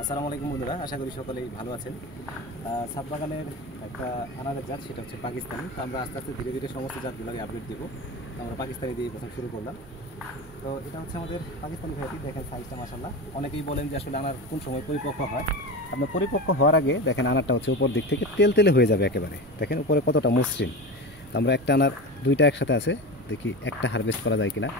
আসসালামু আলাইকুম বন্ধুরা, আশা করি সকলেই ভালো আছেন। ছাদ বাগানের একটা আনারের জাত, সেটা হচ্ছে পাকিস্তানি। তো আমরা আস্তে আস্তে ধীরে ধীরে সমস্ত জাতগুলোকে আপডেট দেবো। তো আমরা পাকিস্তানি দিয়ে প্রথম শুরু করলাম। তো এটা হচ্ছে আমাদের পাকিস্তানি ভ্যারাইটি। দেখেন সাইজটা মাশাআল্লাহ। অনেকেই বলেন যে আসলে আনার কোন সময় পরিপক্ক হয়। আপনার পরিপক্ক হওয়ার আগে দেখেন আনারটা হচ্ছে উপর দিক থেকে তেল তেলে হয়ে যাবে একেবারে। দেখেন উপরে কতটা মসৃণ। তো আমরা একটা আনার দুইটা একসাথে আছে, দেখি একটা হারভেস্ট করা যায় কিনা।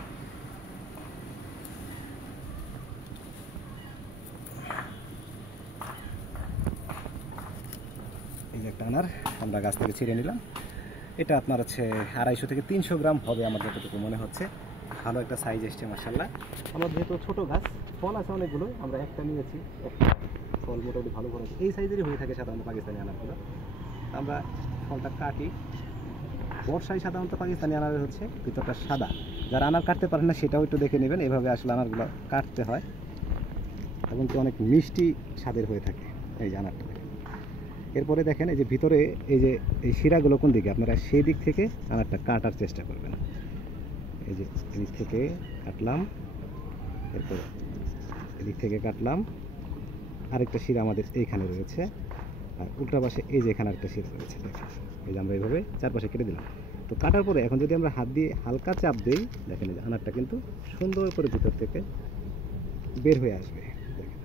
এই যে একটা আনার আমরা গাছ থেকে ছিঁড়ে নিলাম। এটা আপনার হচ্ছে 250 থেকে 300 গ্রাম হবে আমার যতটুকু মনে হচ্ছে। ভালো একটা সাইজ এসছে মাশাআল্লাহ। আমার যেহেতু ছোটো গাছ, ফল আছে অনেকগুলো, আমরা একটা নিয়েছি, একটা ফল মোটামুটি ভালো করে এই সাইজেরই হয়ে থাকে সাধারণত পাকিস্তানি আনারগুলো। আমরা ফলটা কাটি। বর্ষায় সাধারণত পাকিস্তানি আনারের হচ্ছে ভিতরটা সাদা। যারা আনার কাটতে পারেন না সেটাও একটু দেখে নেবেন। এভাবে আসলে আনারগুলো কাটতে হয় এবং কি অনেক মিষ্টি স্বাদের হয়ে থাকে এই যে আনারটা। এরপরে দেখেন এই যে ভিতরে এই শিরাগুলো কোন দিকে, আপনারা সেই দিক থেকে আনারটা কাটার চেষ্টা করবেন। এই যে এদিক থেকে কাটলাম, এরপর এদিক থেকে কাটলাম। আরেকটা শিরা আমাদের এইখানে রয়েছে, আর উল্টা পাশে এই যে এখানে একটা শিরা রয়েছে। দেখেন এই যে আমরা এইভাবে চারপাশে কেটে দিলাম। তো কাটার পরে এখন যদি আমরা হাত দিয়ে হালকা চাপ দিই, দেখেন এই যে আনারটা কিন্তু সুন্দর করে ভিতর থেকে বের হয়ে আসবে। দেখেন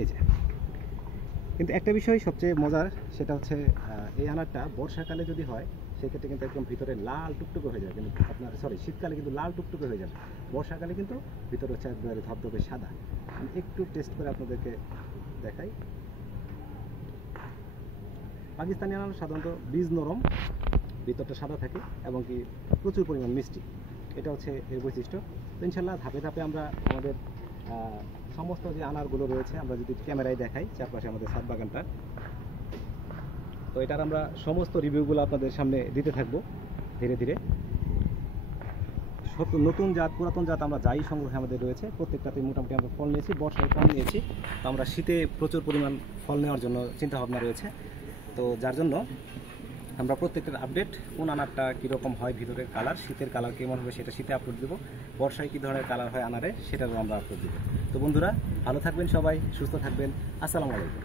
এই যে। কিন্তু একটা বিষয় সবচেয়ে মজার, সেটা হচ্ছে এই আনারটা বর্ষাকালে যদি হয় সেক্ষেত্রে কিন্তু একদম ভিতরে লাল টুকটুকে হয়ে যাবে। কিন্তু আপনার শীতকালে কিন্তু লাল টুকটুকে হয়ে যাবে, বর্ষাকালে কিন্তু ভিতরে হচ্ছে একবারে ধবধবে সাদা। আমি একটু টেস্ট করে আপনাদেরকে দেখাই। পাকিস্তানি আনার সাধারণত বীজ নরম, ভিতরটা সাদা থাকে এবং কি প্রচুর পরিমাণ মিষ্টি। এটা হচ্ছে এর বৈশিষ্ট্য। তো ইনশাল্লাহ ধাপে ধাপে আমরা আমাদের সমস্ত যে আনারগুলো রয়েছে আমরা যদি ক্যামেরায় দেখাই চারপাশে আমাদের ছাদ বাগানটা, তো এটার আমরা সমস্ত রিভিউগুলো আপনাদের সামনে দিতে থাকবো ধীরে ধীরে। নতুন জাত পুরাতন জাত আমরা যাই সংগ্রহে আমাদের রয়েছে, প্রত্যেকটাতে মোটামুটি আমরা ফল নিয়েছি। বর্ষায় কম নিয়েছি, তো আমরা শীতে প্রচুর পরিমাণ ফল নেওয়ার জন্য চিন্তাভাবনা রয়েছে। তো যার জন্য আমরা প্রত্যেকটার আপডেট, কোন আনারটা কীরকম হয়, ভিতরের কালার, শীতের কালার কেমন হবে সেটা শীতে আপলোড দেবো। বর্ষায় কী ধরনের কালার হয় আনারে সেটাও আমরা আপলোড দেবো। তো বন্ধুরা ভালো থাকবেন, সবাই সুস্থ থাকবেন। আসসালামু আলাইকুম।